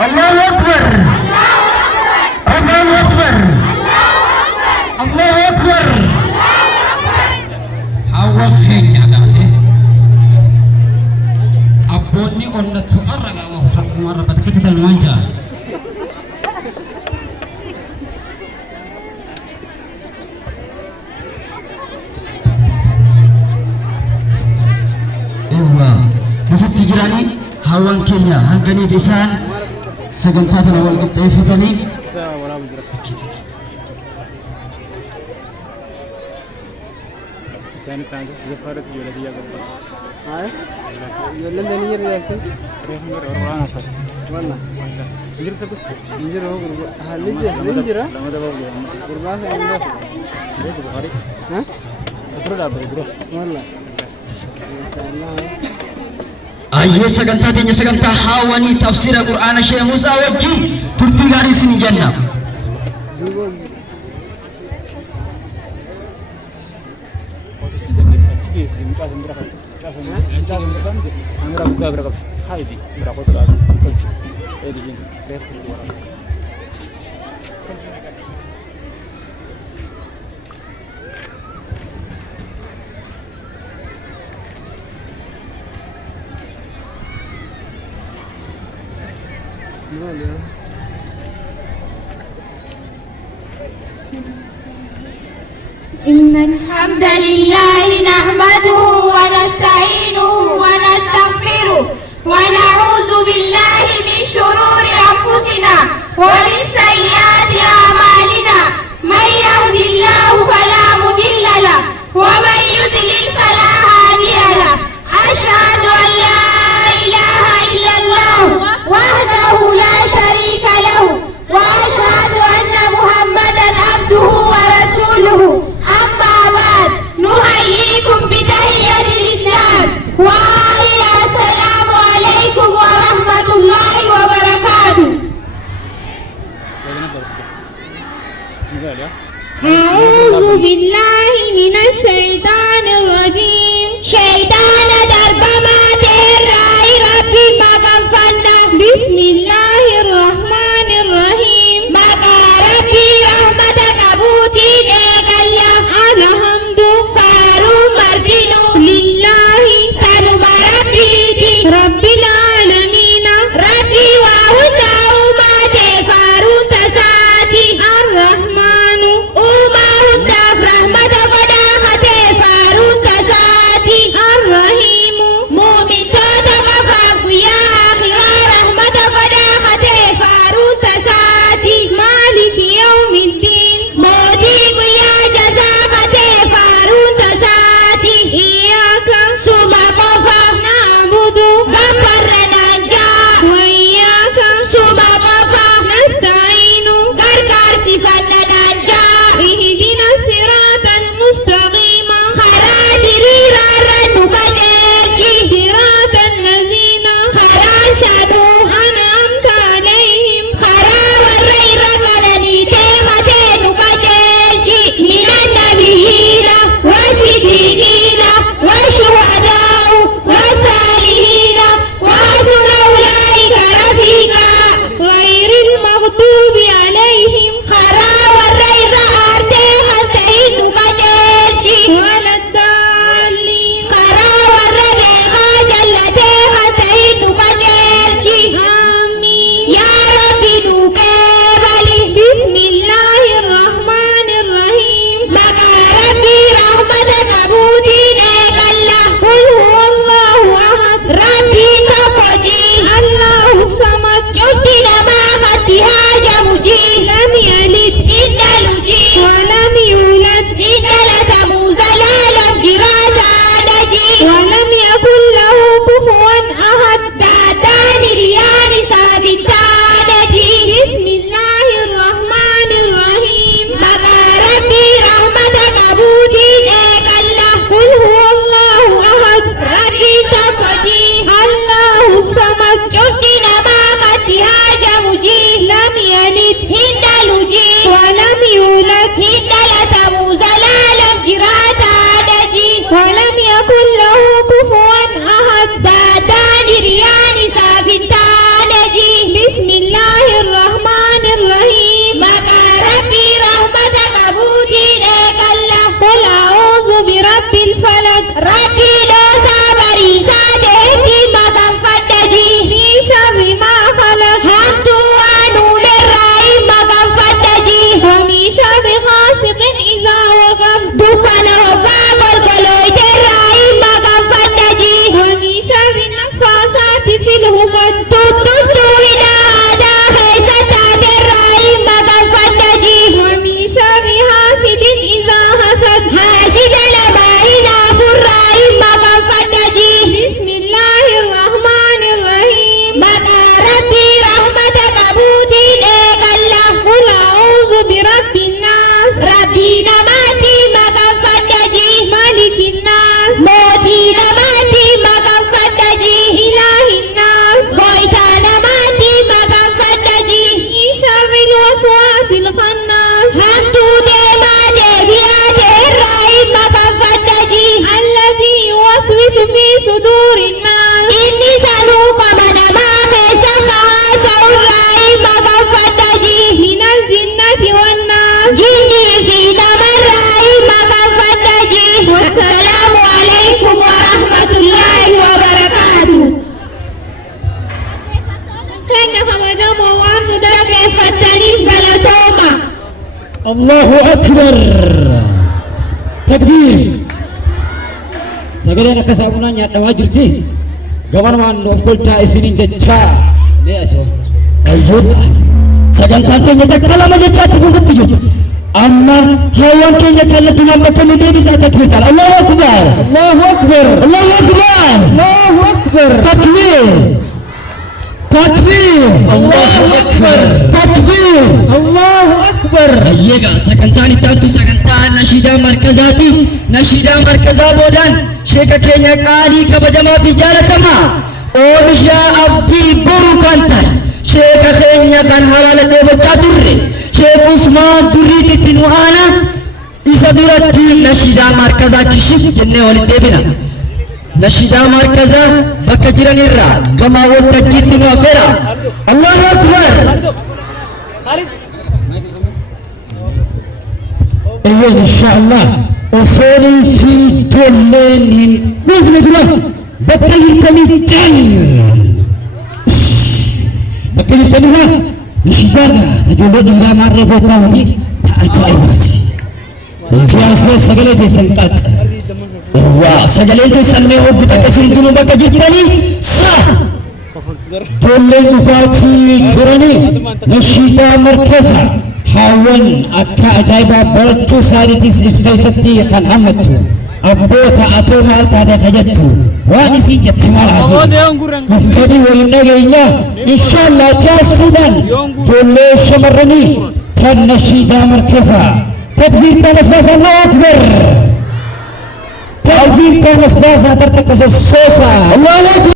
الله أكبر الله أكبر الله أكبر Awak hanya dah. Aboni onna tu arah Allah Akbar pada kita tak manja. Bukti jirani hawan Kenya hangani desan sagamtatan awal kita fitani سان فرانسيس زفارة يولدية قبل هاي يلا ده نيجي رياض ريح من الأوراق فس والله نجر سبس نجي هو هل نجي را لما ده بقول قربان عنده ليه بخاري ها بدرو لا بدرو والله إن شاء الله ayye sagantatinya saganta hawani tafsir Al-Qur'an Syekh Musa wajib turti gari sini jannah مجازم بركب مجازم بركب أنا بركب بركب خايدي بركب طلع كل شيء إيه دي جين ريح كشتي ورا إن الحمد لله نحمده ونستعينه ونستغفره ونعوذ بالله من شرور أنفسنا ومن سيئات أعمالنا من يهد الله فلا مضل له ومن يضلل فلا هادي له أشهد أن لا إله إلا الله وحده لا شريك له وأشهد أن محمدا عبده ورسوله أما بعد نحييكم بتحية الإسلام وهي السلام عليكم keenya kabajamoo waan nu dhaggeeffattaniif galatooma. Allahu Akbar. Takbir. Sagaleen akka saamunaa nyaadhamaa jirti. Gabanumaan of koltaa isiniin jechaa. Ayyoo sagantaan keenya takka lama jechaatti fuulduratti jiru. Amma hawwan keenya kallattiin bakka nu deebisaa takbiirtaan. Allahu Akbar. Allahu Akbar. Allahu Akbar. Allahu Akbar. Takbir. Takbir. Allahu Akbar. Takbir. Allahu Akbar. Ayyeega sagantaan itti aantu sagantaa nashiidaa markazaati. Nashiidaa markazaa boodaan sheeka keenya qaalii kabajamaa fi jaalatamaa oomisha abdii boru kan ta'e sheeka keenya kan halaala dheebochaa turre sheek Usmaan Durriititti nu aana isa biratti nashiidaa markazaa kishif jennee walitti deebina. Nashiidaa markazaa bakka jiran irraa gamaa waltajjiitti nu affeera. Allahu Akbar. Eeyyeen inshaallah osoonii fi ijoolleen hin dhufne dura bakka jirtanii bakka jirtanii haa ishiidaaga ijoollee dhiiraa maarree foottaa miti ta'a ajaa'ibaati. Kiyaasee sagalee teessan qaxxa. Waa sagaleen keessan mee hojjetu akkasii hundinuu bakka jirtanii saa ijoolleen dhufaatii jiranii nashiidaa markaza hawwan akka ajaa'ibaa barachuu isaaniitis if keessatti kan hammattu abboota atoo maal taate tajattu waan isiin jette maal haasa'u dhuftanii waliin dhageenya inshaallah taasisuudhaan ijoollee shamarranii kan nashiidaa markaza takbiirtaan as baasa. Allahu Akbar. takbiirtaan as baasa tartakka sossoosa. Allahu Akbar.